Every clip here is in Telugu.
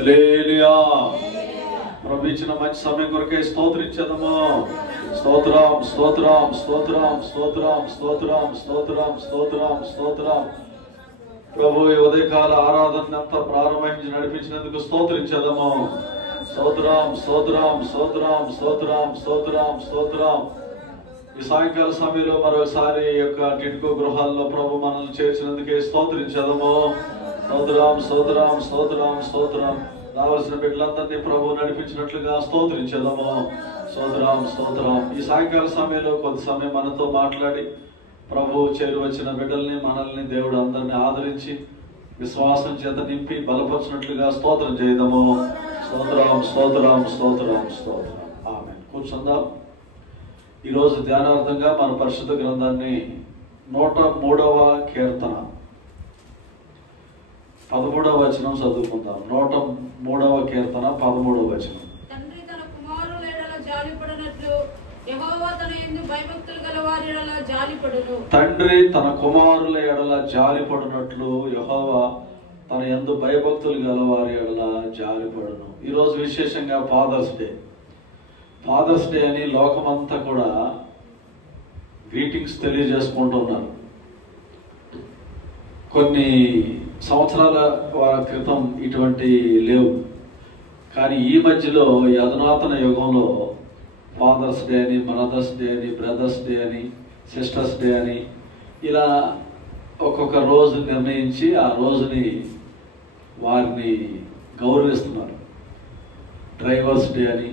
హల్లెలూయా. ప్రభు ఇచ్చిన మంచి సమయం కొరకే స్తోత్రించదము. స్తోత్రం స్తోత్రం స్తోత్రం స్తోత్రం స్తోత్రం స్తోత్రం స్తోత్రం స్తోత్రం. ప్రభు ఈ ఉదయకాల ఆరాధన అంతా ప్రారంభించి నడిపించినందుకు స్తోత్రించదము. స్తోత్రం స్తోత్రం స్తోత్రం స్తోత్రం స్తోత్రం స్తోత్రం. ఈ సాయంకాల సమయంలో మరొకసారి యొక్క టిట్కో గృహాల్లో ప్రభు మనల్ని చేర్చినందుకే స్తోత్రించదము. స్తోత్రం స్తోత్రం స్తోత్రం స్తోత్రం. రావాల్సిన బిడ్డలందరినీ ప్రభు నడిపించినట్లుగా స్తోత్రించదము. స్తోత్రం స్తోత్రం. ఈ సాయంకాల సమయంలో కొంత సమయం మనతో మాట్లాడి ప్రభు చేరువచ్చిన బిడ్డల్ని మనల్ని దేవుడు అందరిని ఆదరించి విశ్వాసం చేత నింపి బలపరిచినట్లుగా స్తోత్రం చేయదము. స్తోత్రం స్తోత్రం స్తోత్రం స్తోత్రం. ఆమేన్. కూర్చుందాం. ఈరోజు ధ్యానార్థంగా మన పరిశుద్ధ గ్రంథాన్ని 103వ కీర్తన 13వ వచనం చదువుకుందాం. 103వ కీర్తన 13వ వచనం. తండ్రి తన కుమారుల ఎడల జాలిపడినట్లు యెహోవా తన యందు భయభక్తులు గల వారి ఎడల జాలిపడును. తండ్రి తన కుమారుల ఎడల జాలిపడినట్లు యెహోవా తన యందు భయభక్తులు గల వారి ఎడల జాలిపడును. ఈరోజు విశేషంగా ఫాదర్స్ డే. ఫాదర్స్ డే అని లోకమంతా కూడా గ్రీటింగ్స్ తెలియజేసుకుంటున్నారు. కొన్ని సంవత్సరాల క్రితం ఇటువంటి లేవు, కానీ ఈ మధ్యలో ఈ అధునాతన యుగంలో ఫాదర్స్ డే అని, మదర్స్ డే అని, బ్రదర్స్ డే అని, సిస్టర్స్ డే అని ఇలా ఒక్కొక్క రోజు నిర్ణయించి ఆ రోజుని వారిని గౌరవిస్తున్నారు. డ్రైవర్స్ డే అని,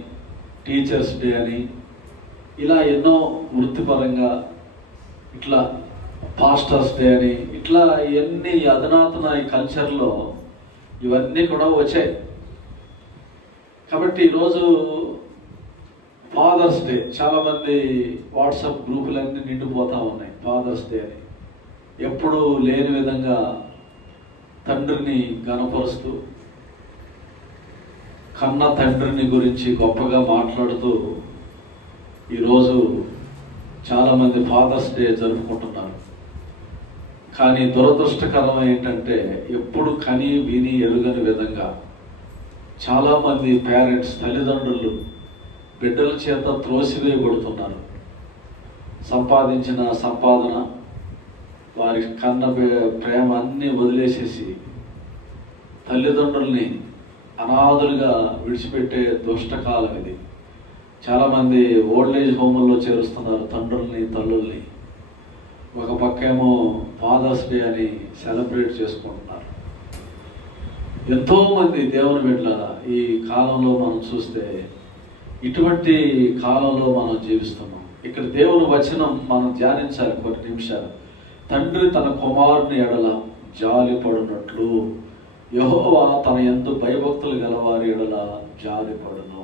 టీచర్స్ డే అని ఇలా ఎన్నో వృత్తిపరంగా, ఇట్లా పాస్టర్స్ డే అని, ఇట్లా ఇవన్నీ అధునాతన ఈ కల్చర్లో ఇవన్నీ కూడా వచ్చాయి. కాబట్టి ఈరోజు ఫాదర్స్ డే చాలామంది వాట్సాప్ గ్రూపులన్నీ నిండిపోతూ ఉన్నాయి. ఫాదర్స్ డే అని ఎప్పుడు లేని విధంగా తండ్రిని గణపరుస్తూ, కన్న తండ్రిని గురించి గొప్పగా మాట్లాడుతూ ఈరోజు చాలామంది ఫాదర్స్ డే జరుపుకుంటున్నారు. కానీ దురదృష్టకరం ఏంటంటే ఎప్పుడు కని విని ఎరుగని విధంగా చాలామంది పేరెంట్స్, తల్లిదండ్రులు బిడ్డల చేత త్రోసివేయబడుతున్నారు. సంపాదించిన సంపాదన, వారి కన్న ప్రేమ అన్నీ వదిలేసేసి తల్లిదండ్రుల్ని అనాథులుగా విడిచిపెట్టే దుష్టకాలం ఇది. చాలామంది ఓల్డ్ ఏజ్ హోముల్లో చేరుస్తున్నారు తండ్రుల్ని, తల్లుల్ని. ఒక పక్కేమో ఫాదర్స్ డే అని సెలబ్రేట్ చేసుకుంటున్నారు. ఎంతోమంది దేవుని బిడ్డలారా, ఈ కాలంలో మనం చూస్తే ఇటువంటి కాలంలో మనం జీవిస్తున్నాం. ఇక్కడ దేవుని వచనం మనం ధ్యానించాలి కొన్ని నిమిషాలు. తండ్రి తన కుమారుని ఎడల జాలిపడినట్లు యెహోవా తన యందు భయభక్తులు గలవారి ఎడల జాలిపడును.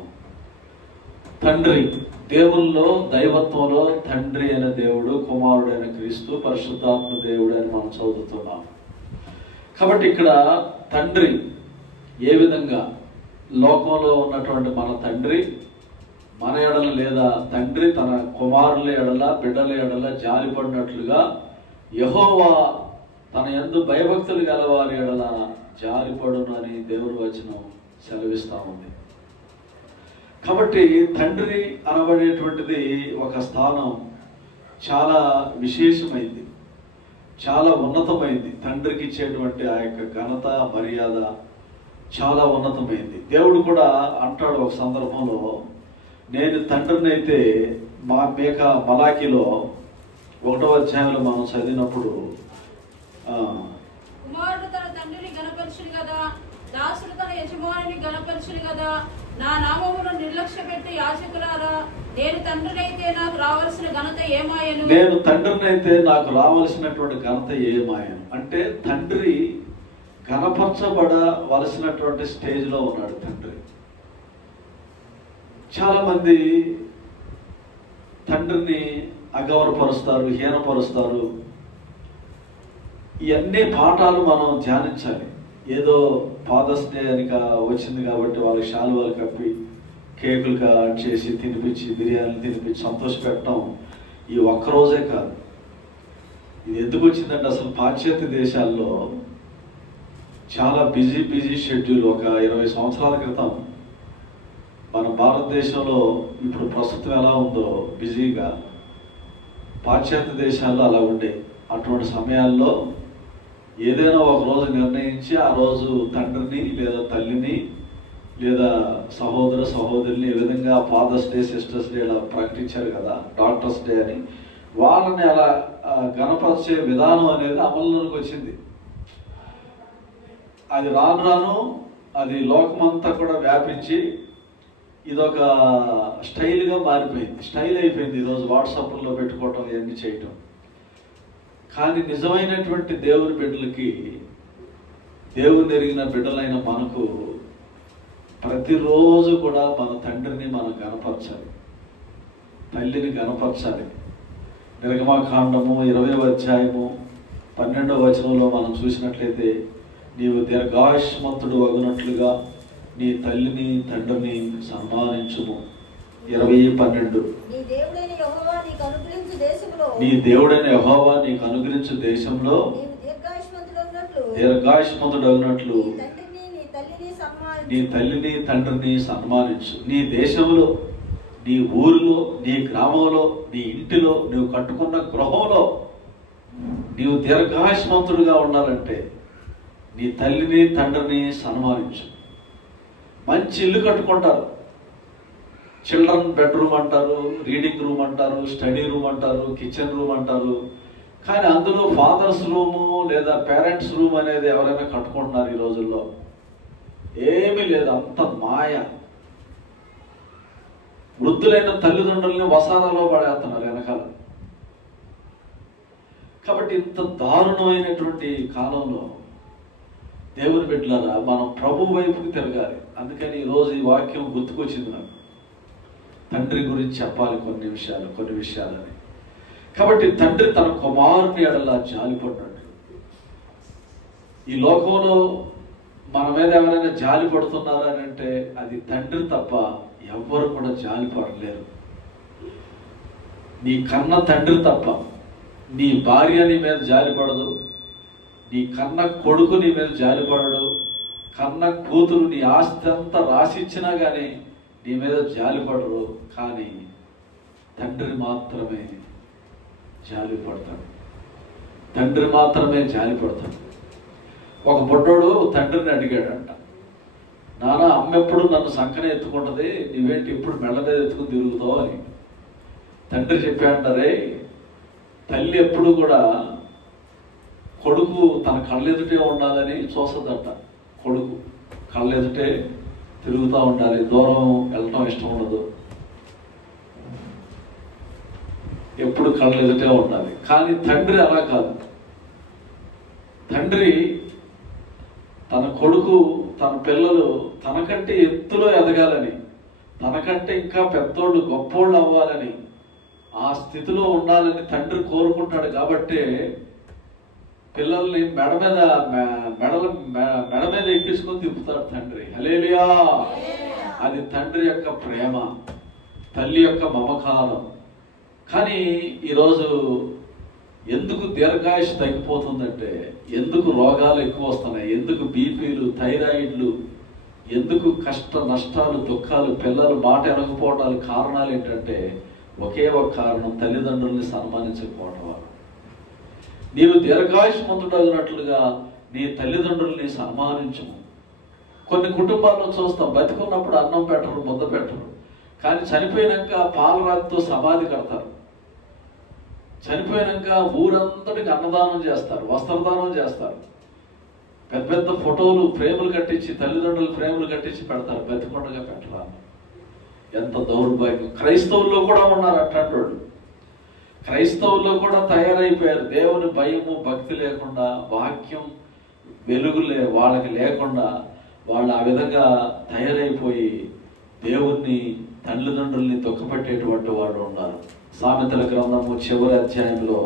తండ్రి, దేవుల్లో దైవత్వంలో తండ్రి అయిన దేవుడు, కుమారుడైన క్రీస్తు, పరిశుద్ధాత్మ దేవుడు అని మనం చదువుతున్నాం. కాబట్టి ఇక్కడ తండ్రి ఏ విధంగా లోకంలో ఉన్నటువంటి మన తండ్రి మన ఎడల, లేదా తండ్రి తన కుమారుల ఎడల, బిడ్డల ఎడల జాలిపడినట్లుగా యెహోవా తన యందు భయభక్తులు గలవారి ఎడల జాలిపడును అని దేవుని వచనం సెలవిస్తూ ఉంది. కాబట్టి తండ్రి అనబడేటువంటిది ఒక స్థానం చాలా విశేషమైంది, చాలా ఉన్నతమైంది. తండ్రికి ఇచ్చేటువంటి ఆ యొక్క ఘనత, మర్యాద చాలా ఉన్నతమైంది. దేవుడు కూడా అంటాడు ఒక సందర్భంలో, నేను తండ్రిని అయితే మలాకిలో 1వ అధ్యాయంలో మనం చదివినప్పుడు, కుమారుడు తన తండ్రిని గణపరచును కదా, దాసుడు తన యజమానిని గణపరచును కదా. నా నామమును నిర్లక్ష్య పెట్టి యాజకులారా, నేను తండ్రినైతే నాకు రావాల్సిన ఘనత ఏమాయను? నేను తండ్రినైతే నాకు రావాల్సినటువంటి ఘనత ఏమాయను అంటే తండ్రి ఘనపరచబడవలసినటువంటి స్టేజ్లో ఉన్నాడు తండ్రి. చాలామంది తండ్రిని అగౌరవపరుస్తారు, హీనపరుస్తారు. ఇవన్నీ పాఠాలు మనం ధ్యానించాలి. ఏదో ఫాదర్స్ డే అని వచ్చింది కాబట్టి వాళ్ళకి శాలువాలు కప్పి, కేకులు చేసి తినిపించి, బిర్యానీలు తినిపించి సంతోషపెట్టడం ఈ ఒక్కరోజే కాదు. ఇది ఎందుకు వచ్చిందంటే, అసలు పాశ్చాత్య దేశాల్లో చాలా బిజీ షెడ్యూల్. ఒక 20 సంవత్సరాల క్రితం మన భారతదేశంలో ఇప్పుడు ప్రస్తుతం ఎలా ఉందో బిజీగా, పాశ్చాత్య దేశాల్లో అలా ఉండే. అటువంటి సమయాల్లో ఏదైనా ఒక రోజు నిర్ణయించి ఆ రోజు తండ్రిని లేదా తల్లిని లేదా సహోదరుల్ని ఈ విధంగా ఫాదర్స్ డే, సిస్టర్స్ డే ఇలా ప్రకటించారు కదా, డాక్టర్స్ డే అని, వాళ్ళని అలా గణపరిచే విధానం అనేది అమల్లోకి వచ్చింది. అది రాను రాను అది లోకమంతా కూడా వ్యాపించి ఇదొక స్టైల్గా మారిపోయింది, స్టైల్ అయిపోయింది. ఈరోజు వాట్సాప్లో పెట్టుకోవటం ఇవన్నీ చేయటం. కానీ నిజమైనటువంటి దేవుని బిడ్డలకి, దేవుని ఎరిగిన బిడ్డలైన మనకు ప్రతిరోజు కూడా మన తండ్రిని మనం గణపరచాలి, తల్లిని గణపరచాలి. నిర్గమకాండము 20వ అధ్యాయము 12వ వచనంలో మనం చూసినట్లయితే, నీవు దీర్ఘాయుష్మంతుడు అగునట్లుగా నీ తల్లిని తండ్రిని సన్మానించుము. 20:12. నీ దేవుడైన యెహోవా నీకు అనుగ్రహించు దేశంలో దీర్ఘాయుష్మంతుడు అగునట్లు నీ తల్లిని తండ్రిని సన్మానించు. నీ దేశంలో, నీ ఊరిలో, నీ గ్రామంలో, నీ ఇంటిలో, నువ్వు కట్టుకున్న గృహంలో నీవు దీర్ఘాయుష్మంతుడుగా ఉండాలంటే నీ తల్లిని తండ్రిని సన్మానించు. మంచి ఇల్లు కట్టుకుంటారు, చిల్డ్రన్ బెడ్రూమ్ అంటారు, రీడింగ్ రూమ్ అంటారు, స్టడీ రూమ్ అంటారు, కిచెన్ రూమ్ అంటారు. కానీ అందులో ఫాదర్స్ రూము లేదా పేరెంట్స్ రూమ్ అనేది ఎవరైనా కట్టుకుంటున్నారు ఈ రోజుల్లో? ఏమీ లేదు, అంత మాయ. వృద్ధులైన తల్లిదండ్రుల్ని వసారాలో పడేస్తున్నారు వెనకాల. కాబట్టి ఇంత దారుణమైనటువంటి కాలంలో దేవుని బిడ్డలారా మనం ప్రభు వైపుకి తిరగాలి. అందుకని ఈరోజు ఈ వాక్యం గుర్తుకొచ్చింది నాకు. తండ్రి గురించి చెప్పాలి కొన్ని విషయాలని. కాబట్టి తండ్రి తన కుమారుని ఎడలా జాలిపడినట్టు, ఈ లోకంలో మన మీద ఎవరైనా జాలి పడుతున్నారని అంటే అది తండ్రి తప్ప ఎవ్వరు కూడా జాలి పడలేరు. నీ కన్న తండ్రి తప్ప నీ భార్య నీ మీద జాలి పడదు, నీ కన్న కొడుకు నీ మీద జాలి పడడు, కన్న కూతురు నీ ఆస్తి అంతా రాసిచ్చినా కానీ నీ మీద జాలి పడరు. కానీ తండ్రి మాత్రమే జాలి పడతాడు, తండ్రి మాత్రమే జాలి పడతాడు. ఒక బుడ్డోడు తండ్రిని అడిగాడంట, నాన్న అమ్మ ఎప్పుడు నన్ను సంకనే ఎత్తుకుంటుంది, నువ్వేంటి ఎప్పుడు మెడ మీద ఎత్తుకుని తిరుగుతావు అని. తండ్రి చెప్పాడంటారే, తల్లి ఎప్పుడు కూడా కొడుకు తన కళ్ళెదుటే ఉండాలని చూస్తుందంట. కొడుకు కళ్ళెదుటే తిరుగుతూ ఉండాలి, దూరం వెళ్ళటం ఇష్టం ఉండదు, ఎప్పుడు కళ్ళెదుటే ఉండాలి. కానీ తండ్రి అలా కాదు. తండ్రి తన కొడుకు, తన పిల్లలు తనకంటే ఎత్తులో ఎదగాలని, తనకంటే ఇంకా పెద్దోళ్ళు గొప్పోళ్ళు అవ్వాలని, ఆ స్థితిలో ఉండాలని తండ్రి కోరుకుంటాడు. కాబట్టే పిల్లల్ని మెడ మీద ఎక్కించుకొని తిప్పుతాడు తండ్రి. హల్లెలూయా! అది తండ్రి యొక్క ప్రేమ, తల్లి యొక్క మమకారం. కానీ ఈరోజు ఎందుకు దీర్ఘాయుష్ తగ్గిపోతుందంటే, ఎందుకు రోగాలు ఎక్కువ వస్తున్నాయి, ఎందుకు బీపీలు, థైరాయిడ్లు, ఎందుకు కష్ట నష్టాలు, దుఃఖాలు, పిల్లలు మాట వినకపోవటాలు కారణాలు ఏంటంటే ఒకే ఒక కారణం, తల్లిదండ్రుల్ని సన్మానించకపోవటం వల్ల. నీవు దీర్ఘాయుష్మంతుడగినట్లుగా నీ తల్లిదండ్రుల్ని సన్మానించము. కొన్ని కుటుంబాల్లో చూస్తాం, బతికున్నప్పుడు అన్నం పెట్టరు, ముద్ద పెట్టరు, కానీ చనిపోయినాక పాలరాతితో సమాధి కడతారు. చనిపోయినాక ఊరంతటికి అన్నదానం చేస్తారు, వస్త్రదానం చేస్తారు, పెద్ద పెద్ద ఫోటోలు ఫ్రేములు కట్టించి, తల్లిదండ్రులు ఫ్రేములు కట్టించి పెడతారు, బతికొండగా పెట్టరా. ఎంత దౌర్భాగ్యం! క్రైస్తవుల్లో కూడా ఉన్నారు అట్లాంటి వాళ్ళు. క్రైస్తవుల్లో కూడా తయారైపోయారు. దేవుని భయము, భక్తి లేకుండా, వాక్యం వెలుగు వాళ్ళకి లేకుండా వాళ్ళు ఆ విధంగా తయారైపోయి దేవుణ్ణి, తల్లిదండ్రుల్ని దుఃఖపెట్టేటువంటి వాళ్ళు ఉన్నారు. సామెతల గ్రంథము చివరి అధ్యాయంలో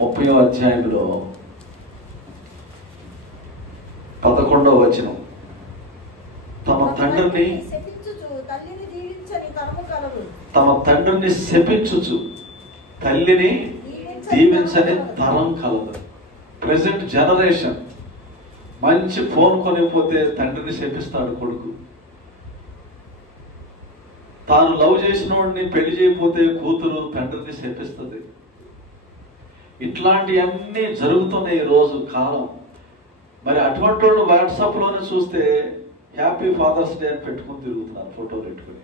30వ అధ్యాయంలో 11వ వచనం, తమ తండ్రిని శపించుచు తల్లిని దీవించని తరం కలదు. ప్రెసెంట్ జనరేషన్ మంచి ఫోన్ కొనిపోతే తండ్రిని శపిస్తాడు కొడుకు. తాను లవ్ చేసిన వాడిని పెళ్లి చేయకపోతే కూతురు తండ్రిని శపిస్తుంది. ఇట్లాంటివన్నీ జరుగుతున్నాయి రోజు కాలం. మరి అటువంటి వాళ్ళు వాట్సాప్లోనే చూస్తే హ్యాపీ ఫాదర్స్ డే అని పెట్టుకుని తిరుగుతున్నారు, ఫోటోలు పెట్టుకుని.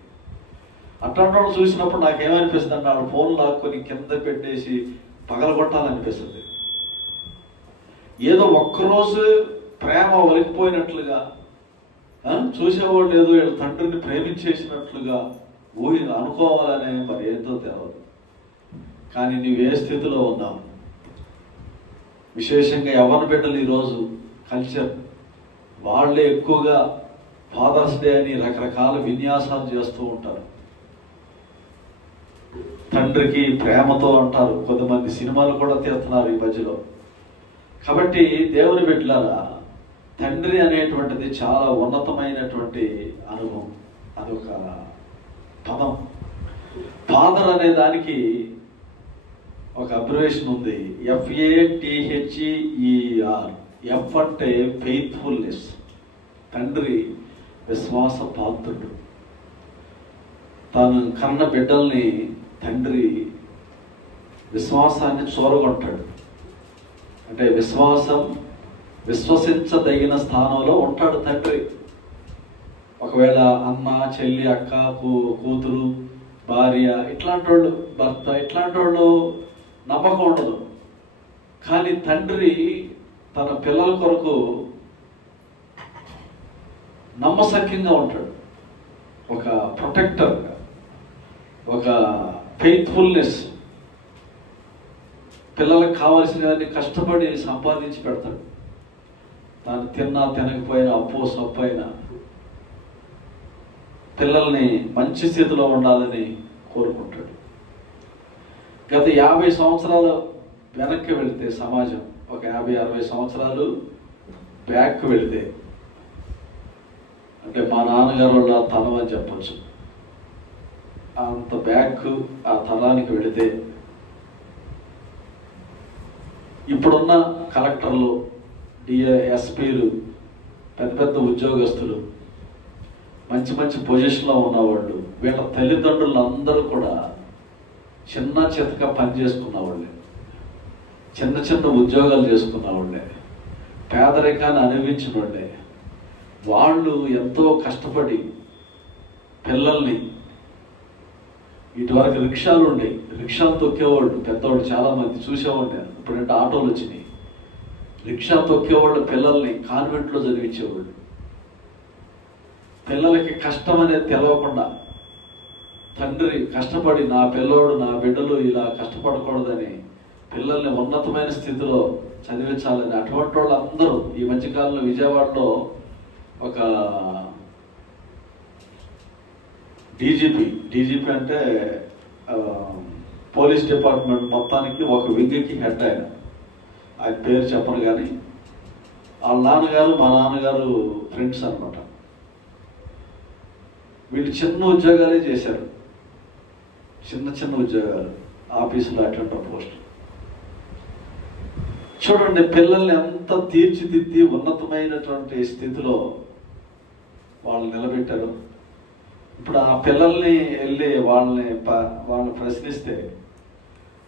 అట్లాంటి వాళ్ళు చూసినప్పుడు నాకేమనిపిస్తుంది అంటే వాళ్ళ ఫోన్ లాక్కొని కింద పెట్టేసి పగలగొట్టాలనిపిస్తుంది. ఏదో ఒక్కరోజు ప్రేమ ఒలికిపోయినట్లుగా, చూసేవాళ్ళు ఏదో వీళ్ళ తండ్రిని ప్రేమించేసినట్లుగా అనుకోవాలనే మరి ఏందో తెలియదు. కానీ నువ్వు ఏ స్థితిలో ఉన్నావు? విశేషంగా యవ్వన బిడ్డలు ఈరోజు కల్చర్ వాళ్ళే ఎక్కువగా ఫాదర్స్ డే అని రకరకాల విన్యాసాలు చేస్తూ ఉంటారు. తండ్రికి ప్రేమతో అంటారు, కొంతమంది సినిమాలు కూడా తీస్తున్నారు ఈ మధ్యలో. కాబట్టి దేవుని బిడ్డలారా, తండ్రి అనేటువంటిది చాలా ఉన్నతమైనటువంటి అనుభవం. అదొక పదం. ఫాదర్ అనే దానికి ఒక అబ్రివేషన్ ఉంది, FATHER. ఎఫ్ అంటే ఫెయిత్ఫుల్నెస్. తండ్రి విశ్వాస పాత్రుడు. తాను కన్న బిడ్డల్ని తండ్రి విశ్వాసాన్ని చూరగొంటాడు. అంటే విశ్వసించదగిన స్థానంలో ఉంటాడు తండ్రి. ఒకవేళ అమ్మ, చెల్లి, అక్క, కూతురు, భార్య, ఇట్లాంటి వాళ్ళు, భర్త, ఇట్లాంటి వాళ్ళు నమ్మకం ఉండదు. కానీ తండ్రి తన పిల్లల కొరకు నమ్మశక్యంగా ఉంటాడు. ఒక ప్రొటెక్టర్గా, ఒక ఫెయిత్ఫుల్నెస్. పిల్లలకు కావాల్సినవన్నీ కష్టపడి సంపాదించి పెడతాడు. తాను తిన్నా తినకపోయినా, అప్పో సప్పైనా పిల్లల్ని మంచి స్థితిలో ఉండాలని కోరుకుంటాడు. గత 50 సంవత్సరాలు వెనక్కి వెళితే సమాజం, ఒక 50-60 సంవత్సరాలు బ్యాక్ వెళితే, అంటే మా నాన్నగారు వాళ్ళ తరం అని చెప్పచ్చు, అంత బ్యాక్ ఆ తరానికి వెళితే ఇప్పుడున్న కలెక్టర్లు, ఎస్పీలు, పెద్ద పెద్ద ఉద్యోగస్తులు, మంచి మంచి పొజిషన్లో ఉన్నవాళ్ళు, వీళ్ళ తల్లిదండ్రులు అందరూ కూడా చిన్న చితక పని చేసుకున్న వాళ్ళే, చిన్న చిన్న ఉద్యోగాలు చేసుకున్న వాళ్ళే, పేదరికాన్ని అనుభవించిన వాళ్ళే. వాళ్ళు ఎంతో కష్టపడి పిల్లల్ని, ఇటువరకు రిక్షాలు ఉండేవి, రిక్షాలు తొక్కేవాళ్ళు పెద్దవాళ్ళు చాలామంది చూసేవాళ్ళు. నేను ఇప్పుడంటే ఆటోలు వచ్చినాయి. రిక్షా తొక్కేవాళ్ళు పిల్లల్ని కాన్వెంట్లో చదివించేవాళ్ళు. పిల్లలకి కష్టం అనేది తెలవకుండా తండ్రి కష్టపడి నా పిల్లోడు, నా బిడ్డలు ఇలా కష్టపడకూడదని పిల్లల్ని ఉన్నతమైన స్థితిలో చదివించాలని అటువంటి వాళ్ళు అందరూ ఈ మధ్యకాలంలో విజయవాడలో ఒక డీజీపీ అంటే పోలీస్ డిపార్ట్మెంట్ మొత్తానికి ఒక వింగ్కి హెడ్. ఆయన పేరు చెప్పను కానీ వాళ్ళ నాన్నగారు మా నాన్నగారు ఫ్రెండ్స్ అనమాట. వీళ్ళు చిన్న ఉద్యోగాలే చేశారు, చిన్న చిన్న ఉద్యోగాలు, ఆఫీసులో అటెండర్ పోస్ట్. చూడండి పిల్లల్ని ఎంత తీర్చిదిద్ది ఉన్నతమైనటువంటి స్థితిలో వాళ్ళు నిలబెట్టారు. ఇప్పుడు ఆ పిల్లల్ని వెళ్ళి వాళ్ళని ప్రశ్నిస్తే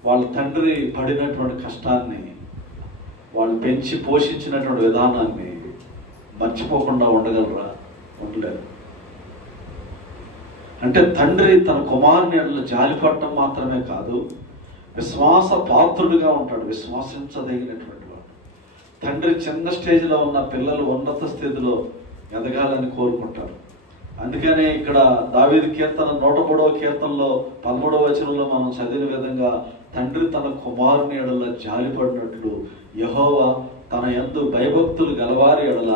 వాళ్ళ తండ్రి పడినటువంటి కష్టాన్ని, వాళ్ళు పెంచి పోషించినటువంటి విధానాన్ని మర్చిపోకుండా ఉండగలరా? ఉండలేరు. అంటే తండ్రి తన కుమారుని ఎడల జాలిపడటం మాత్రమే కాదు, విశ్వాస పాత్రుడిగా ఉంటాడు, విశ్వాసించదగినటువంటి వాడు. తండ్రి చిన్న స్టేజ్లో ఉన్న పిల్లలు ఉన్నత స్థితిలో ఎదగాలని కోరుకుంటారు. అందుకనే ఇక్కడ దావీదు కీర్తన 103వ కీర్తనలో 13వ వచనంలో మనం చదివిన విధంగా తండ్రి తన కుమారుని ఎడల జాలిపడినట్లు యెహోవా తన యందు భయభక్తులు గలవారి ఎడల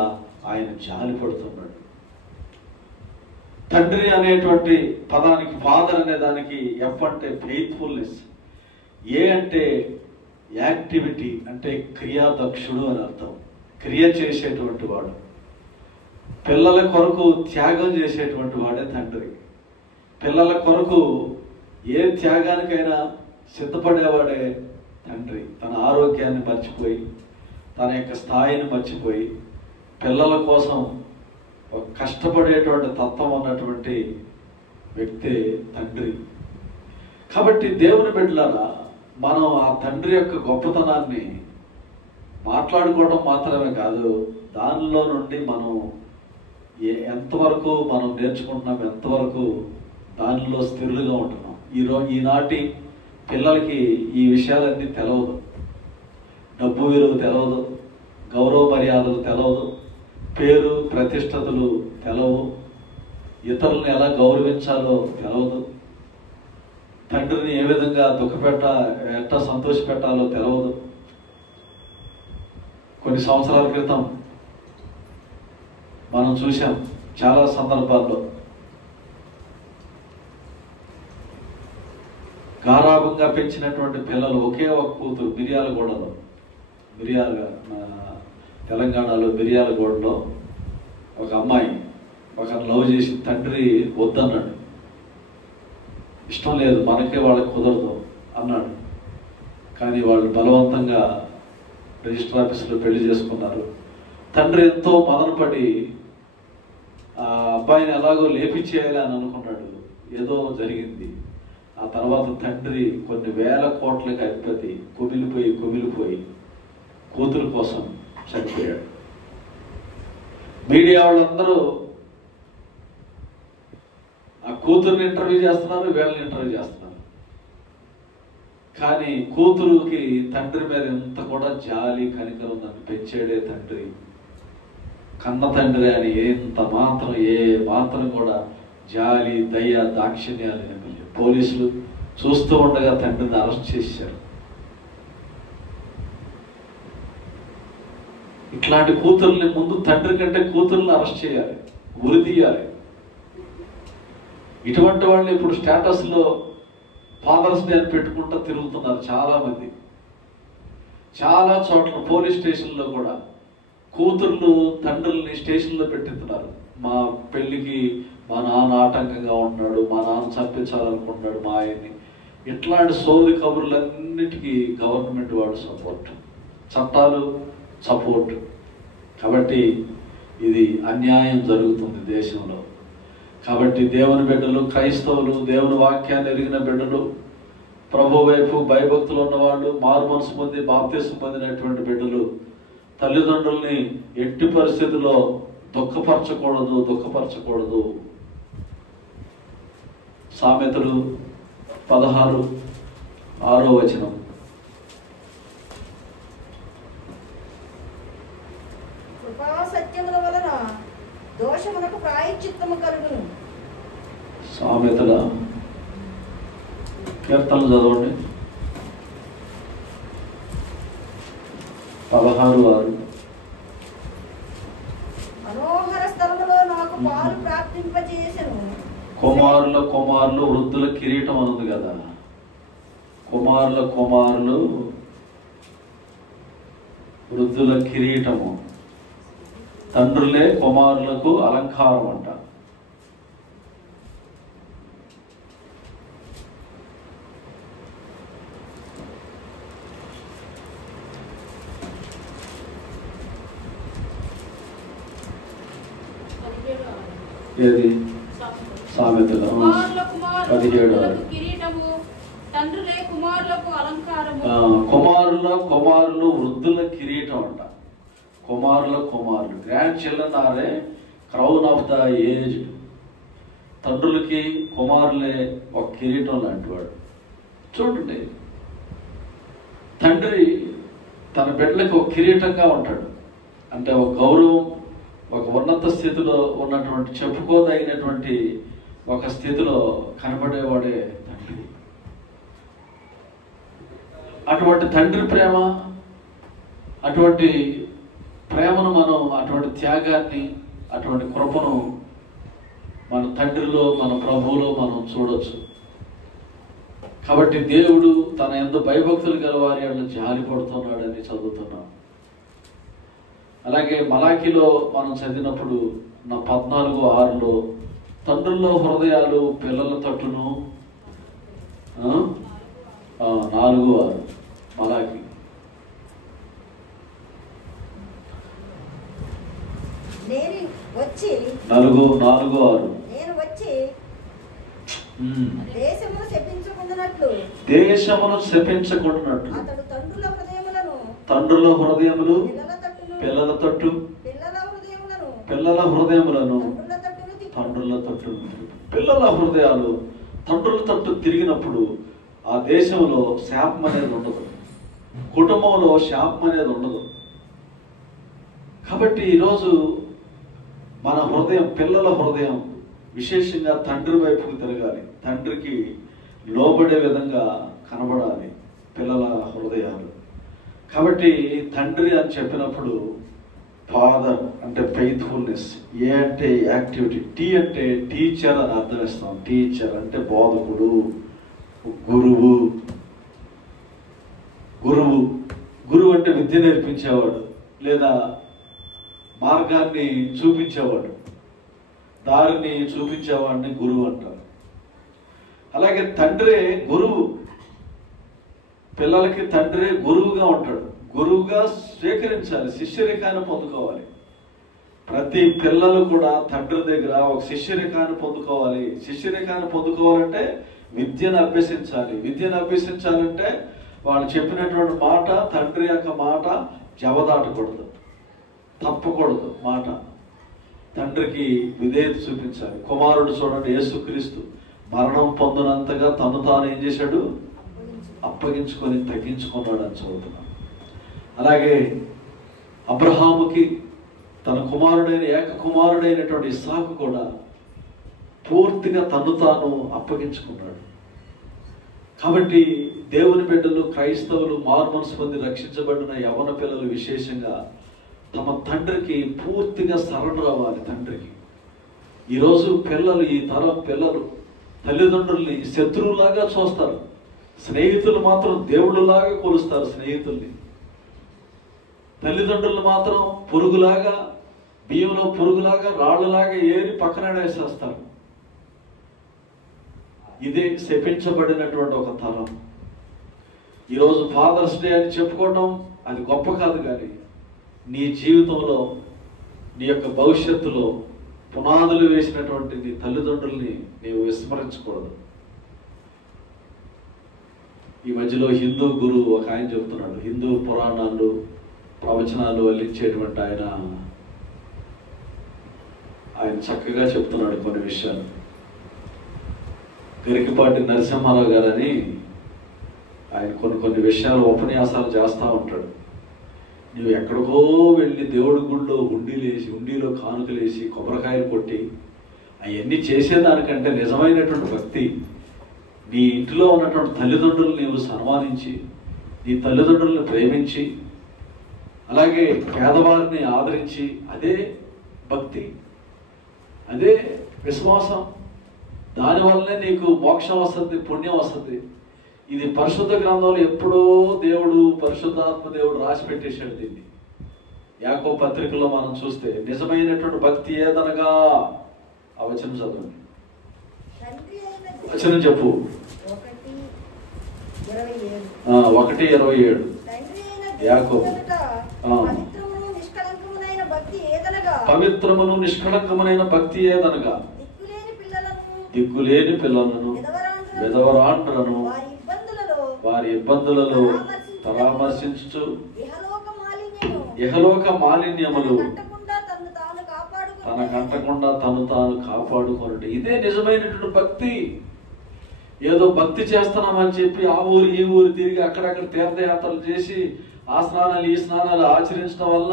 ఆయన జాలిపడుతున్నాడు. తండ్రి అనేటువంటి పదానికి, ఫాదర్ అనే దానికి ఎఫ్ అంటే ఫెయిత్ఫుల్నెస్, ఏ అంటే యాక్టివిటీ, అంటే క్రియాదక్షుడు అని అర్థం. క్రియ చేసేటువంటి వాడు, పిల్లల కొరకు త్యాగం చేసేటువంటి వాడే తండ్రి. పిల్లల కొరకు ఏ త్యాగానికైనా సిద్ధపడేవాడే తండ్రి. తన ఆరోగ్యాన్ని మర్చిపోయి, తన యొక్క స్థాయిని మర్చిపోయి పిల్లల కోసం ఒక కష్టపడేటువంటి తత్వం ఉన్నటువంటి వ్యక్తి తండ్రి. కాబట్టి దేవుని బిడ్డలారా, మనం ఆ తండ్రి యొక్క గొప్పతనాన్ని మాట్లాడుకోవడం మాత్రమే కాదు, దానిలో నుండి మనం ఎంతవరకు మనం నేర్చుకుంటున్నాం, ఎంతవరకు దానిలో స్థిరులుగా ఉంటున్నాం. ఈనాటి పిల్లలకి ఈ విషయాలన్నీ తెలవదు. డబ్బు విలువ తెలవదు, గౌరవ మర్యాదలు తెలవదు, పేరు ప్రతిష్టతలు తెలవు, ఇతరులను ఎలా గౌరవించాలో తెలవదు, తండ్రిని ఏ విధంగా ఎట్టా సంతోషపెట్టాలో తెలవదు. కొన్ని సంవత్సరాల క్రితం మనం చూసాం చాలా సందర్భాల్లో గారాభంగా పెంచినటువంటి పిల్లలు, ఒకే ఒక కూతురు మిర్యాలగూడలో, తెలంగాణలో మిర్యాలగూడలో ఒక అమ్మాయి ఒకరిని లవ్ చేసి తండ్రి వద్దన్నాడు. ఇష్టం లేదు, మనకే వాళ్ళకి కుదరదు అన్నాడు. కానీ వాళ్ళు బలవంతంగా రిజిస్టర్ ఆఫీసులో పెళ్లి చేసుకున్నారు. తండ్రి ఎంతో మదనపడి ఆ అబ్బాయిని ఎలాగో లేపించేయాలి అని అనుకున్నాడు. ఏదో జరిగింది. ఆ తర్వాత తండ్రి కొన్ని వేల కోట్లకి అధిపతి కుమిలిపోయి కూతురు కోసం చనిపోయాడు. మీడియా వాళ్ళందరూ ఆ కూతుర్ని ఇంటర్వ్యూ చేస్తున్నారు, వీళ్ళని ఇంటర్వ్యూ చేస్తున్నారు. కానీ కూతురుకి తండ్రి మీద ఎంత కూడా జాలి కనికరం ఉందని, పెంచేడే తండ్రి, కన్న తండ్రి అని ఏ మాత్రం కూడా జాలి దయ దాక్షిణ్యాలు ఏమీ లేవు. పోలీసులు చూస్తూ ఉండగా తండ్రిని అరెస్ట్ చేశారు. ఇట్లాంటి కూతుర్ని ముందు తండ్రి కంటే కూతుర్ని అరెస్ట్ చేయాలి, ఉరి తీయాలి. ఇటువంటి వాళ్ళు ఇప్పుడు స్టేటస్లో ఫాదర్స్ డే అని పెట్టుకుంటూ తిరుగుతున్నారు చాలా మంది. చాలా చోట్ల పోలీస్ స్టేషన్లో కూడా కూతుర్లు తండ్రుల్ని స్టేషన్లో పెట్టిస్తున్నారు. మా పెళ్ళికి మా నాన్న ఆటంకంగా ఉంటున్నాడు, మా నాన్న చంపించాలనుకుంటున్నాడు మా ఆయన్ని. ఇట్లాంటి సోది కబుర్లన్నిటికీ గవర్నమెంట్ వాడు సపోర్ట్, చట్టాలు సపోర్ట్. కాబట్టి ఇది అన్యాయం జరుగుతుంది దేశంలో. కాబట్టి దేవుని బిడ్డలు, క్రైస్తవులు, దేవుని వాక్యాన్ని ఎరిగిన బిడ్డలు, ప్రభు వైపు భయభక్తులు ఉన్నవాళ్ళు, మారు మనసు పొంది బాప్తిసం పొందినటువంటి బిడ్డలు తల్లిదండ్రుల్ని ఎట్టి పరిస్థితుల్లో దుఃఖపరచకూడదు. సామెతలు 16:6 సత్యముల వలన దోషమునకు ప్రాయశ్చిత్తము కలుగును. సామెతల కీర్తనలు చదవండి 16:6. మనోహర స్థలములో నాకు పాలు ప్రాప్తింపజేసెను. కుమారులు వృద్ధుల కిరీటం అనుంది కదా. కుమారులు వృద్ధుల కిరీటము, తండ్రులే కుమారులకు అలంకారం అంట. ఏది సామెతలు 17. కుమారులు వృద్ధుల కిరీటం అంట. కుమారులు grand children are crown of the age. తండ్రులకి కుమారులే ఒక కిరీటం లాంటి వాడు. చూడండి, తండ్రి తన బిడ్డలకి ఒక కిరీటంగా ఉంటాడు. అంటే ఒక గౌరవం, ఒక ఉన్నత స్థితిలో ఉన్నటువంటి, చెప్పుకోదగినటువంటి ఒక స్థితిలో కనబడేవాడే తండ్రి. అటువంటి తండ్రి ప్రేమ, అటువంటి ప్రేమను మనం, అటువంటి త్యాగాన్ని, అటువంటి కృపను మన తండ్రిలో, మన ప్రభువులో మనం చూడొచ్చు. కాబట్టి దేవుడు తన యందు భయభక్తులు గల వారి యందు జాలి పడుతున్నాడని చదువుతున్నాం. అలాగే మలాకిలో మనం చదివినప్పుడు 14:6 తండ్రుల్లో హృదయాలు పిల్లల తట్టును, 4:6 మలాకి. నేను వచ్చి 4:6 నేను వచ్చి ఉమ్. దేశమును శపించకుండానట్లు దేశమును శపించకుండానట్లు అతడు తండ్రుల హృదయములను తండ్రుల హృదయములు పిల్లల తట్టును పిల్లల హృదయములను తండ్రుల తట్టును తండ్రుల తట్టు పిల్లల హృదయాలు తండ్రుల తట్టు తిరిగినప్పుడు ఆ దేశంలో శాపం అనేది ఉండదు, కుటుంబంలో శాపం అనేది ఉండదు. కాబట్టి ఈరోజు మన హృదయం, పిల్లల హృదయం విశేషంగా తండ్రి వైపుకు తిరగాలి, తండ్రికి లోబడే విధంగా కనబడాలి పిల్లల హృదయాలు. కాబట్టి తండ్రి అని చెప్పినప్పుడు ఫాదర్ అంటే ఫెయిత్ఫుల్నెస్, ఏ అంటే యాక్టివిటీ, టీ అంటే టీచర్ అని అర్థం ఇస్తాం. టీచర్ అంటే బోధకుడు, గురువు. గురువు గురువు అంటే విద్య నేర్పించేవాడు లేదా మార్గాన్ని చూపించేవాడు, దారిని చూపించేవాడిని గురువు అంటారు. అలాగే తండ్రే గురువు, పిల్లలకి తండ్రే గురువుగా ఉంటాడు. గురువుగా స్వీకరించాలి, శిష్యరికాన్ని పొందుకోవాలి. ప్రతి పిల్లలు కూడా తండ్రి దగ్గర ఒక శిష్యరికాన్ని పొందుకోవాలి. శిష్యరికాన్ని పొందుకోవాలంటే విద్యను అభ్యసించాలి. విద్యను అభ్యసించాలంటే వాళ్ళు చెప్పినటువంటి మాట, తండ్రి యొక్క మాట జవదాటకూడదు, తప్పకూడదు మాట. తండ్రికి విధేయత చూపించాలి. కుమారుడు చూడండి, యేసుక్రీస్తు మరణం పొందినంతగా తను తాను ఏం చేశాడు? అప్పగించుకొని తగ్గించుకున్నాడు అని చదువుతున్నాం. అలాగే అబ్రహాముకి తన కుమారుడైన ఏక కుమారుడైనటువంటి ఇస్సాకు కూడా పూర్తిగా తను తాను అప్పగించుకున్నాడు. కాబట్టి దేవుని బిడ్డలు, క్రైస్తవులు, మారు మనసు పొంది రక్షించబడిన యవ్వన పిల్లలు విశేషంగా తమ తండ్రికి పూర్తిగా సరెండర్ అవ్వాలి. తండ్రికి ఈరోజు పిల్లలు, ఈ తరం పిల్లలు తల్లిదండ్రుల్ని శత్రువులాగా చూస్తారు. స్నేహితులు మాత్రం దేవుళ్ళలాగా కొలుస్తారు. స్నేహితుల్ని, తల్లిదండ్రులు మాత్రం పురుగులాగా, బియ్యంలో పురుగులాగా, రాళ్ళలాగా ఏరి పక్కన వేసేస్తారు. ఇదే శపించబడినటువంటి ఒక తరం. ఈరోజు ఫాదర్స్ డే అని చెప్పుకోవడం అది గొప్ప కాదు, కానీ నీ జీవితంలో, నీ యొక్క భవిష్యత్తులో పునాదులు వేసినటువంటి నీ తల్లిదండ్రుల్ని నీవు విస్మరించకూడదు. ఈ మధ్యలో హిందూ గురువు ఒక ఆయన చెబుతున్నాడు, హిందూ పురాణాలు ప్రవచనాలు వల్లించేటువంటి ఆయన చక్కగా చెప్తున్నాడు కొన్ని విషయాలు. గరికపాటి నరసింహారావు గారని ఆయన కొన్ని విషయాలు ఉపన్యాసాలు చేస్తూ ఉంటాడు. నువ్వు ఎక్కడికో వెళ్ళి దేవుడి గుడిలో హుండీలో కానుకలేసి కొబ్బరికాయలు కొట్టి అవన్నీ చేసేదానికంటే నిజమైనటువంటి భక్తి నీ ఇంటిలో ఉన్నటువంటి తల్లిదండ్రులు నీవు సన్మానించి, నీ తల్లిదండ్రులను ప్రేమించి, అలాగే పేదవారిని ఆదరించి, అదే భక్తి, అదే విశ్వాసం. దానివల్లనే నీకు మోక్షం వస్తుంది, పుణ్యం వస్తుంది. ఇది పరిశుద్ధ గ్రంథంలో ఎప్పుడో దేవుడు, పరిశుద్ధాత్మ దేవుడు రాసి పెట్టేశాడు దీన్ని. యాకోబు పత్రికలో మనం చూస్తే నిజమైనటువంటి భక్తి ఏదనగా, ఆ వచనం చదవండి, వచనం చెప్పు. 1:27 యాకోబు. పవిత్రమును నిష్కళంకమునైన భక్తి ఏదనగా దిక్కులేని పిల్లలను, విధవరాండ్రను వారి ఇబ్బందులలో పరామర్శించు ఇహలోక మాలిన్యములు తనకంటకుండా తను తాను కాపాడుకోనట్టు. ఇదే నిజమైనటువంటి భక్తి. ఏదో భక్తి చేస్తున్నామని చెప్పి ఆ ఊరు ఈ ఊరు తిరిగి అక్కడక్కడ తీర్థయాత్రలు చేసి ఆ స్నానాలు ఈ స్నానాలు ఆచరించడం వల్ల,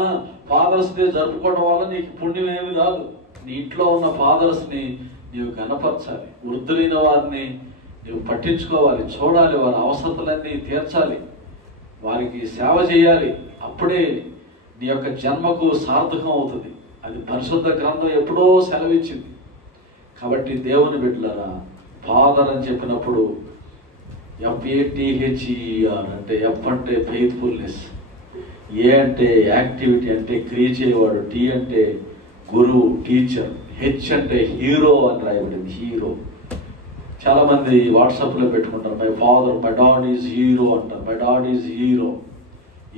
ఫాదర్స్ డే జరుపుకోవడం వల్ల నీకు పుణ్యం ఏమి రాదు. నీ ఇంట్లో ఉన్న ఫాదర్స్ని నీవు కనపరచాలి, వృద్ధులైన వారిని నీవు పట్టించుకోవాలి, చూడాలి, వారి అవసరతలన్నీ తీర్చాలి, వారికి సేవ చేయాలి. అప్పుడే నీ యొక్క జన్మకు సార్థకం అవుతుంది. అది పరిశుద్ధ గ్రంథం ఎప్పుడో సెలవిచ్చింది. కాబట్టి దేవుని బిడ్డలారా, ఫాదర్ అని చెప్పినప్పుడు FATHER అంటే ఎఫ్ అంటే ఫెయిత్ఫుల్నెస్, ఏ అంటే యాక్టివిటీ అంటే క్రియ చేయవాడు, టీ అంటే గురువు టీచర్, హెచ్ అంటే హీరో అని రాయబడింది. హీరో. చాలా మంది వాట్సాప్లో పెట్టుకుంటారు, my father, my dad is hero అంటారు. మై డాడ్ ఈజ్ హీరో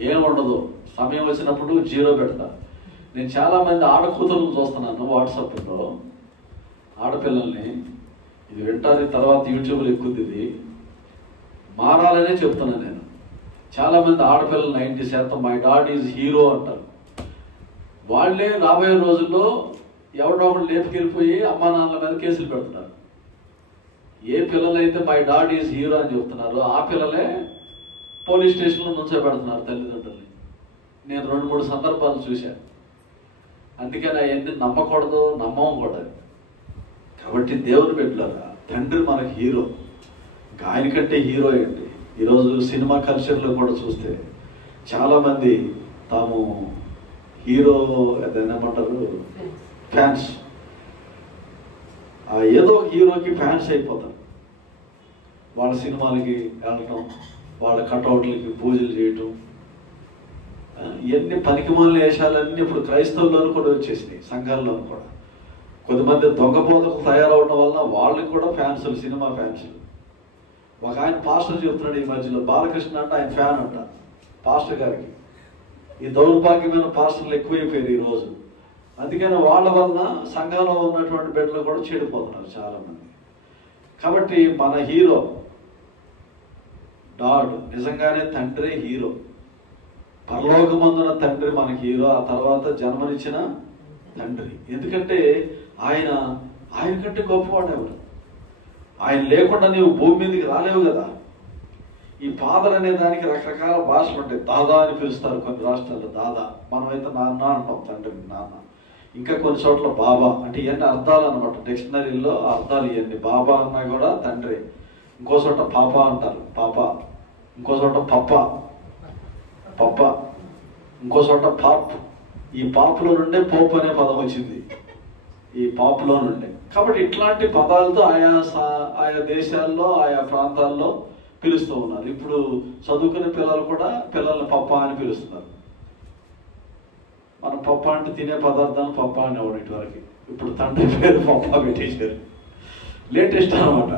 ఏం ఉండదు. సమయం వచ్చినప్పుడు 0 పెడతా. నేను చాలామంది ఆడకూతురులు చూస్తున్నాను వాట్సాప్లో, ఆడపిల్లల్ని. ఇది వింటారు, తర్వాత యూట్యూబ్లో ఎక్కుద్ది. ఇది మారాలనే చెప్తున్నాను నేను. చాలామంది ఆడపిల్లలు 90% మై డాడ్ ఈజ్ హీరో అంటారు. వాళ్ళే రాబోయే రోజుల్లో ఎవడో ఒకటి లేపుకెళ్ళిపోయి అమ్మా నాన్నల మీద కేసులు పెడుతున్నారు. ఏ పిల్లలైతే మై డాడ్ ఈజ్ హీరో అని చెప్తున్నారో ఆ పిల్లలే పోలీస్ స్టేషన్లో నుంచోబెడుతున్నారు తల్లిదండ్రుల్ని. నేను 2-3 సందర్భాలు చూశాను. అందుకని అవన్నీ నమ్మకూడదు, నమ్మం కూడా. కాబట్టి దేవుని బిడ్డలారా, తండ్రి మనకి హీరో. ఇంకా ఆయన కంటే హీరో ఏంటి? ఈరోజు సినిమా కల్చర్లో కూడా చూస్తే చాలామంది తాము హీరో ఏమంటారు, ఫ్యాన్స్. ఏదో హీరోకి ఫ్యాన్స్ అయిపోతారు. వాళ్ళ సినిమాలకి వెళ్ళటం, వాళ్ళ కటౌట్లకి పూజలు చేయటం, ఇవన్నీ పనికిమాలిన వేషాలన్నీ ఇప్పుడు క్రైస్తవుల్లోనూ కూడా వచ్చేసినాయి, సంఘాల్లోనూ కూడా. కొంతమంది దొంగ బోధకులు తయారవడం వల్ల వాళ్ళకి కూడా ఫ్యాన్సులు, సినిమా ఫ్యాన్సులు. ఒక ఆయన పాస్టర్ చెప్తున్నాడు ఈ మధ్యలో, బాలకృష్ణ అంటే ఆయన ఫ్యాన్ అంట పాస్టర్ గారికి. ఈ దౌర్భాగ్యమైన పాస్టర్లు ఎక్కువైపోయారు ఈరోజు. అందుకని వాళ్ళ వలన సంఘంలో ఉన్నటువంటి బిడ్డలు కూడా చెడిపోతున్నారు చాలామంది. కాబట్టి మన హీరో డాడ్, నిజంగానే తండ్రి హీరో. పరలోకమందున తండ్రి మన హీరో, ఆ తర్వాత జన్మనిచ్చిన తండ్రి. ఎందుకంటే ఆయన కంటే గొప్పవాడు ఎవరు? ఆయన లేకుండా నీవు భూమి మీదకి రాలేవు కదా. ఈ ఫాదర్ అనే దానికి రకరకాల భాషలు ఉంటాయి. దాదా అని పిలుస్తారు కొన్ని రాష్ట్రాల్లో, దాదా. మనమైతే నాన్న అంటాం, తండ్రిని నాన్న. ఇంకా కొన్ని చోట్ల బాబా. అంటే ఇవన్నీ అర్థాలు అనమాట, డిక్షనరీలో అర్థాలు ఇవన్నీ. బాబా అన్నా కూడా తండ్రి. ఇంకో చోట పాప అంటారు, పాప. ఇంకో చోట పప్ప, పప్ప. ఇంకో చోట పాప్. ఈ పాపులో నుండే పోప్ అనే పదం వచ్చింది, ఈ పాపులో నుండే. కాబట్టి ఇట్లాంటి పదాలతో ఆయా దేశాల్లో, ఆయా ప్రాంతాల్లో పిలుస్తూ ఉన్నారు. ఇప్పుడు చదువుకునే పిల్లలు కూడా పిల్లల్ని పప్ప అని పిలుస్తున్నారు. మన పప్ప అంటే తినే పదార్థాన్ని పప్ప అనేవాడు ఇటువరకు. ఇప్పుడు తండ్రి పేరు పప్ప పెట్టేశారు. లేటెస్ట్ అనమాట.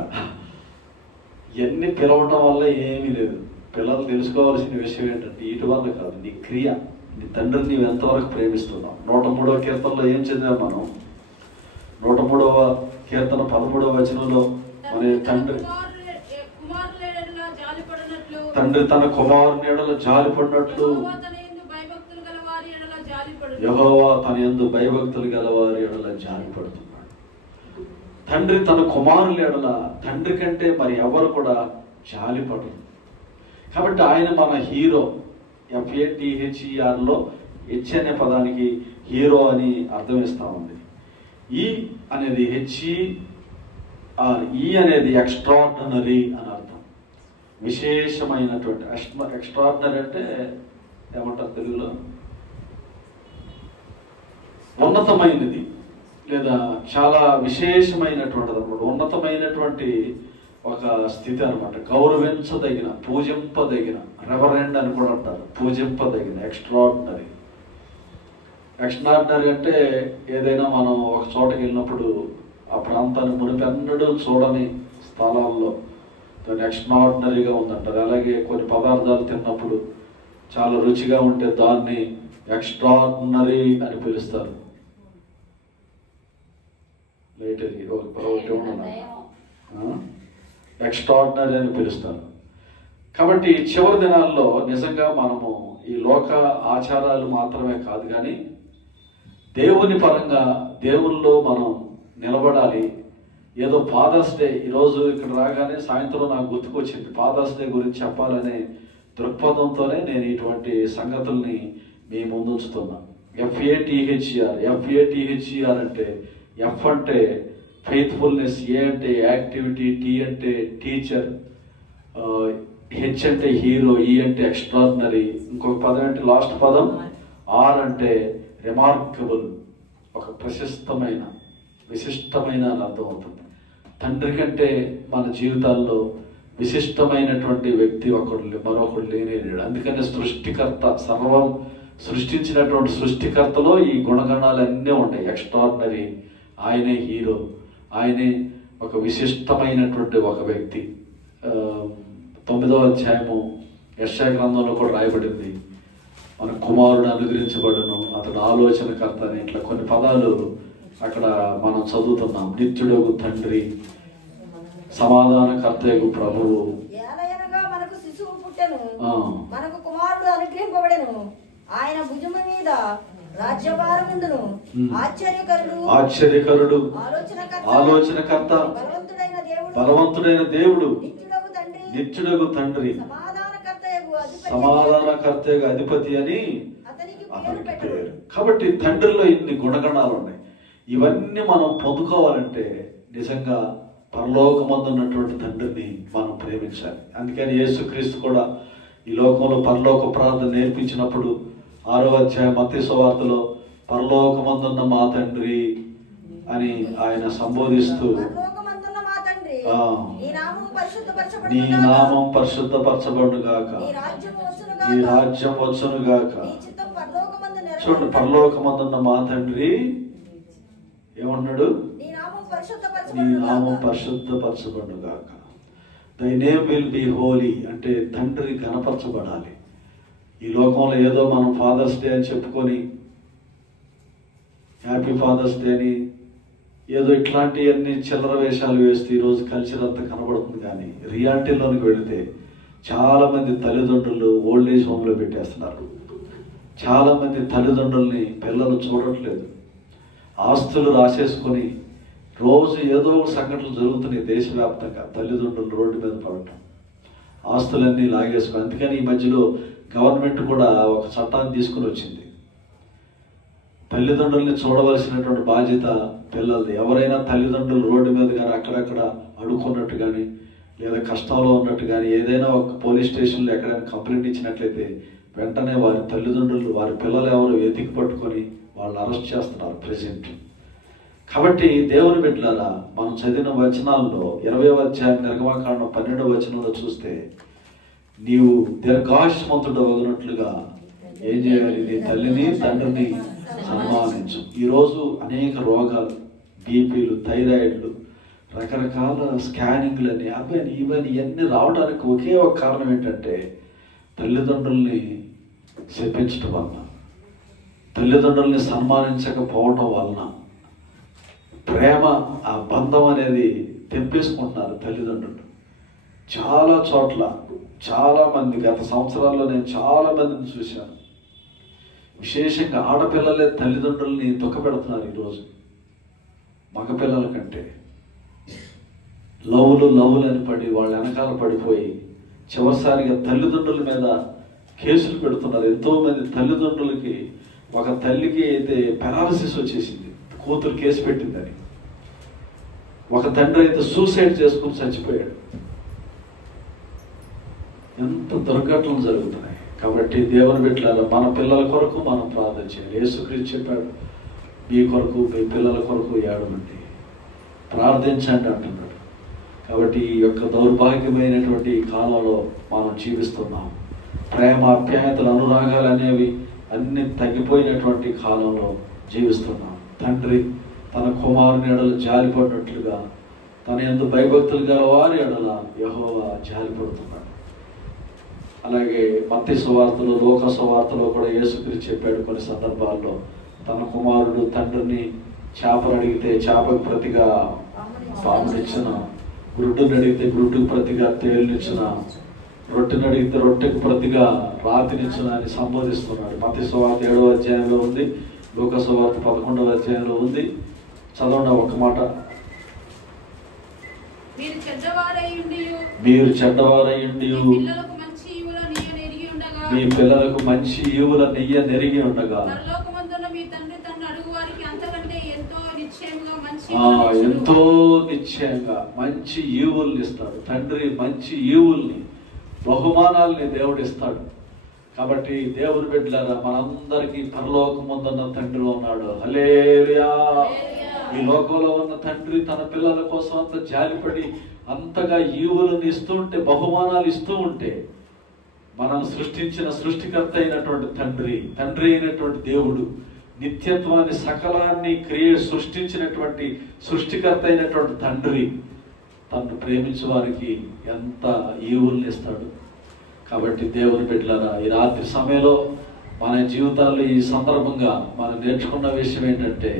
ఇవన్నీ పిలవటం వల్ల ఏమీ లేదు. పిల్లలు తెలుసుకోవాల్సిన విషయం ఏంటంటే ఇటు వల్ల కాదు, నీ క్రియ, నీ తండ్రిని నీవు ఎంతవరకు ప్రేమిస్తున్నావు. 103వ కీర్తనలో ఏం చదివాం మనం? 103వ కీర్తన 13వ వచనంలో మన తండ్రి తన కుమారుని ఎడల జాలిపడినట్లు యెహోవా తన యందు భయభక్తులు గలవారి ఎడల జాలిపడుతున్నాడు. తండ్రి తన కుమారుల ఎడల, తండ్రి కంటే మరి ఎవరు కూడా జాలిపడరు. కాబట్టి ఆయన మన హీరో. FATHERలో హెచ్ అనే పదానికి హీరో అని అర్థం ఇస్తా ఉంది. ఈ అనేది HER, ఈ అనేది ఎక్స్ట్రార్డినరీ అని అర్థం. విశేషమైనటువంటి. ఎక్స్ట్రార్డినరీ అంటే ఏమంటారు తెలుగులో? ఉన్నతమైనది లేదా చాలా విశేషమైనటువంటిది అనమాట. ఉన్నతమైనటువంటి ఒక స్థితి అనమాట. గౌరవించదగిన, పూజింపదగిన. రెవరెండ్ అని కూడా అంటారు, పూజింపదగిన. ఎక్స్ట్రార్డినరీ. ఎక్స్ట్రార్డినరీ అంటే ఏదైనా మనం ఒక చోటకి వెళ్ళినప్పుడు ఆ ప్రాంతాన్ని మునిపెన్నడూ చూడని స్థలాల్లో దాన్ని ఎక్స్ట్రార్డినరీగా ఉందంటారు. అలాగే కొన్ని పదార్థాలు తిన్నప్పుడు చాలా రుచిగా ఉంటే దాన్ని ఎక్స్ట్రార్డినరీ అని పిలుస్తారు. ఎక్స్ట్రార్డినరీ అని పిలుస్తారు. కాబట్టి చివరి దినాల్లో నిజంగా మనము ఈ లోక ఆచారాలు మాత్రమే కాదు కానీ దేవుని పరంగా, దేవుల్లో మనం నిలబడాలి. ఏదో ఫాదర్స్ డే ఈరోజు ఇక్కడ రాగానే సాయంత్రం నాకు గుర్తుకొచ్చింది, ఫాదర్స్ డే గురించి చెప్పాలనే దృక్పథంతోనే నేను ఇటువంటి సంగతుల్ని మీ ముందు ఉంచుతున్నా. FATHER అంటే F అంటే ఫెయిత్ఫుల్నెస్, A అంటే యాక్టివిటీ, T అంటే టీచర్, H అంటే హీరో, E అంటే ఎక్స్ట్రార్డినరీ. ఇంకొక పదం అంటే లాస్ట్ పదం R అంటే రిమార్కబుల్, ఒక ప్రశస్తమైన, విశిష్టమైన అని అర్థం అవుతుంది. తండ్రి కంటే మన జీవితాల్లో విశిష్టమైనటువంటి వ్యక్తి మరొకడు లేనే లేడు. అందుకనే సృష్టికర్త, సర్వం సృష్టించినటువంటి సృష్టికర్తలో ఈ గుణగణాలన్నీ ఉంటాయి. ఎక్స్ట్రార్డినరీ, ఆయనే హీరో, ఆయనే ఒక విశిష్టమైనటువంటి ఒక వ్యక్తి. 9వ అధ్యాయము యెషయా గ్రంథంలో కూడా రాయబడింది, మన కుమారుడు అనుగ్రహించబడను, అతడు ఆలోచనకర్త అని ఇట్లా కొన్ని పదాలు అక్కడ మనం చదువుతున్నాం. నిత్యుడగు తండ్రి, సమాధానకర్తయగు ప్రభువు, ఏలయనగా మనకు శిశువు పుట్టెను, మనకు కుమారుడు అనుగ్రహింపబడెను, ఆయన భుజము మీద రాజ్యభారముందును, ఆశ్చర్యకరుడు, ఆలోచనకర్త, బలవంతుడైన దేవుడు, నిత్యుడగు తండ్రి, సమాధానకర్తయగు అధిపతి అని అతనికి పేరు. కాబట్టి తండ్రిలో ఇన్ని గుణగణాలు ఉన్నాయి. ఇవన్నీ మనం పొందుకోవాలంటే నిజంగా పరలోకమందు ఉన్నటువంటి తండ్రిని మనం ప్రేమించాలి. అందుకని యేసుక్రీస్తు కూడా ఈ లోకంలో పరలోక ప్రార్థన నేర్పించినప్పుడు 6వ అధ్యాయం మత్తయి సువార్తలో పరలోకమందున్న మా తండ్రి అని ఆయన సంబోధిస్తూ, నీ నామం పరిశుద్ధపరచబడుగాక, నీ రాజ్యం వచ్చునుగాక. చూడండి, పరలోకమందున్న మా తండ్రి ఏమన్నాడు? నీ నామం పరిశుద్ధపరచబడుగాక. దై నేమ్ విల్ బి హోలీ అంటే తండ్రి ఘనపరచబడాలి. ఈ లోకంలో ఏదో మనం ఫాదర్స్ డే అని చెప్పుకొని హ్యాపీ ఫాదర్స్ డే అని ఏదో ఇట్లాంటివన్నీ చిల్లర వేషాలు వేస్తే ఈరోజు కల్చర్ అంతా కనబడుతుంది. కానీ రియాలిటీలోనికి వెళితే చాలామంది తల్లిదండ్రులు ఓల్డ్ ఏజ్ హోమ్లో పెట్టేస్తున్నారు. చాలామంది తల్లిదండ్రుల్ని పిల్లలు చూడట్లేదు. ఆస్తులు రాసేసుకొని రోజు ఏదో ఒక సంఘటనలు జరుగుతున్నాయి దేశవ్యాప్తంగా. తల్లిదండ్రులు రోడ్డు మీద పడటం, ఆస్తులన్నీ లాగేసుకొని. అందుకని ఈ మధ్యలో గవర్నమెంట్ కూడా ఒక చట్టాన్ని తీసుకుని వచ్చింది. తల్లిదండ్రుల్ని చూడవలసినటువంటి బాధ్యత పిల్లలది. ఎవరైనా తల్లిదండ్రులు రోడ్డు మీద కానీ అక్కడక్కడ అడుక్కున్నట్టు కానీ లేదా కష్టంలో ఉన్నట్టు కానీ ఏదైనా ఒక పోలీస్ స్టేషన్లో ఎక్కడైనా కంప్లైంట్ ఇచ్చినట్లయితే వెంటనే వారి తల్లిదండ్రులు వారి పిల్లలు ఎవరు వెతికి పట్టుకొని వాళ్ళు అరెస్ట్ చేస్తున్నారు ప్రజెంట్. కాబట్టి దేవుని బిడ్డలారా, మనం చదివిన వచనాల్లో 20వ అధ్యాయం నిర్గమకాండం 12వ వచనంలో చూస్తే, నీవు దీర్ఘాయుష్మంతుడు అవ్వనట్లుగా ఏం చేయాలి? నీ తల్లిని తండ్రిని సన్మానించు. ఈరోజు అనేక రోగాలు, బీపీలు, థైరాయిడ్లు, రకరకాల స్కానింగ్లని ఇవన్నీ రావడానికి ఒకే ఒక కారణం ఏంటంటే తల్లిదండ్రుల్ని శపించడం వలన, తల్లిదండ్రుల్ని సన్మానించకపోవటం వలన ప్రేమ, ఆ బంధం అనేది తెంపేసుకుంటున్నారు తల్లిదండ్రులు. చాలా చోట్ల చాలామంది, గత సంవత్సరాల్లో నేను చాలా మందిని చూశాను. విశేషంగా ఆడపిల్లలే తల్లిదండ్రుల్ని తొక్కపెడుతున్నారు ఈరోజు మగపిల్లల కంటే. లవ్లు అని పడి వాళ్ళ వెనకాల పడిపోయి చివరిసారిగా తల్లిదండ్రుల మీద కేసులు పెడుతున్నారు. ఎంతోమంది తల్లిదండ్రులకి, ఒక తల్లికి అయితే పెరాలసిస్ వచ్చేసింది, కూతురు కేసు పెట్టిందని. ఒక తండ్రి అయితే సూసైడ్ చేసుకుని చచ్చిపోయాడు. ఎంత దుర్ఘటనలు జరుగుతున్నాయి. కాబట్టి దేవుని బిడ్డలారా, మన పిల్లల కొరకు మనం ప్రార్థన చేయాలి. యేసుక్రీస్తు చెప్పాడు, మీ కొరకు మీ పిల్లల కొరకు ఏడవండి, ప్రార్థించండి అంటున్నాడు. కాబట్టి ఈ యొక్క దౌర్భాగ్యమైనటువంటి కాలంలో మనం జీవిస్తున్నాం. ప్రేమ, ఆప్యాయతలు, అనురాగాలు అనేవి అన్ని తగ్గిపోయినటువంటి కాలంలో జీవిస్తున్నాం. తండ్రి తన కుమారుని ఎడల జాలిపడినట్లుగా తన యందు భయభక్తులు గల వారి ఎడల యెహోవా జాలిపడుతున్నాడు. అలాగే మత్తయి సువార్తలో, లోక సువార్తలో కూడా యేసుక్రీస్తు చెప్పాడు కొన్ని సందర్భాల్లో, తన కుమారుడు తండ్రిని చేపను అడిగితే చేపకు ప్రతిగా పామునిచ్చిన, గుడ్డుని అడిగితే గుడ్డుకు ప్రతిగా తేలునిచ్చిన, రొట్టెని అడిగితే రొట్టెకు ప్రతిగా రాతినిచ్చిన అని సంబోధిస్తున్నాడు. మత్తయి సువార్త 7వ అధ్యాయంలో ఉంది, లోక సువార్త 11వ అధ్యాయంలో ఉంది. చదవండి ఒక మాట. మీరు చెడ్డవారై ఉండి మీ పిల్లలకు మంచి ఈవుల నెయ్య నెరిగి ఉండగా ఎంతో నిశ్చయంగా మంచి ఈవుల్ని ఇస్తాడు. తండ్రి మంచి ఈవుల్ని, బహుమానాల్ని దేవుడు ఇస్తాడు. కాబట్టి దేవుని బిడ్డలారా, మనందరికీ పరలోకమందున్న తండ్రి ఉన్నాడు. హల్లెలూయా. ఈ లోకంలో ఉన్న తండ్రి తన పిల్లల కోసం అంత జాలిపడి అంతగా ఈవులను ఇస్తూ ఉంటే, బహుమానాలు ఇస్తూ ఉంటే, మనం సృష్టించిన సృష్టికర్త అయినటువంటి తండ్రి అయినటువంటి దేవుడు, నిత్యత్వాన్ని సకలాన్ని సృష్టించినటువంటి సృష్టికర్త అయినటువంటి తండ్రి తనను ప్రేమించే వారికి ఎంత ఈవుల్ని ఇస్తాడు. కాబట్టి దేవుని బిడ్డలారా, ఈ రాత్రి సమయంలో మన జీవితాల్లో ఈ సందర్భంగా మనం నేర్చుకున్న విషయం ఏంటంటే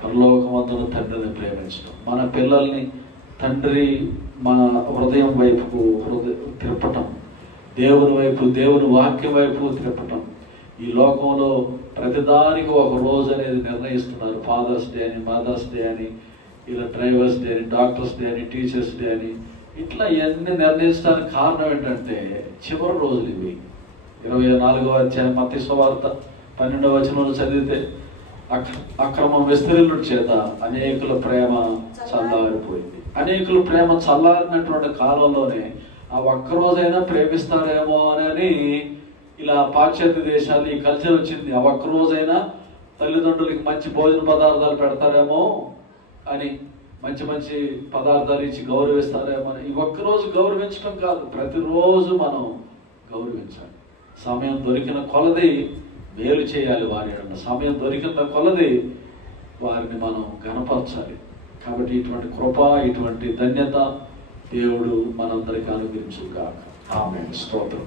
పరలోకమందున తండ్రిని ప్రేమించడం, మన పిల్లల్ని తండ్రి మన హృదయం వైపు తిప్పటం, దేవుని వైపు, దేవుని వాక్యం వైపు తిప్పటం. ఈ లోకంలో ప్రతిదానికి ఒక రోజు అనేది నిర్ణయిస్తున్నారు. ఫాదర్స్ డే అని, మదర్స్ డే అని, ఇలా డ్రైవర్స్ డే అని, డాక్టర్స్ డే అని, టీచర్స్ డే అని, ఇట్లా ఇవన్నీ నిర్ణయించడానికి కారణం ఏంటంటే చివరి రోజులు ఇవి. 24వ అధ్యాయం మత్తయి సువార్త 12వ వచనంలో చదివితే అక్రమం విస్తరిల్లుట చేత అనేకుల ప్రేమ చల్లారిపోయింది. అనేకుల ప్రేమ చల్లారినటువంటి కాలంలోనే ఆ ఒక్కరోజైనా ప్రేమిస్తారేమో అని ఇలా పాశ్చాత్య దేశాలు ఈ కల్చర్ వచ్చింది. ఆ ఒక్కరోజైనా తల్లిదండ్రులకి మంచి భోజన పదార్థాలు పెడతారేమో అని, మంచి మంచి పదార్థాలు ఇచ్చి గౌరవిస్తారేమో అని. ఈ ఒక్కరోజు గౌరవించడం కాదు, ప్రతిరోజు మనం గౌరవించాలి. సమయం దొరికిన కొలది మేలు చేయాలి. వారి సమయం దొరికిన కొలది వారిని మనం గణపరచాలి. కాబట్టి ఇటువంటి కృప, ఇటువంటి ధన్యత దేవుడు మనందరికీ అనుగ్రహించుగాక. ఆమేన్. స్తోత్రం.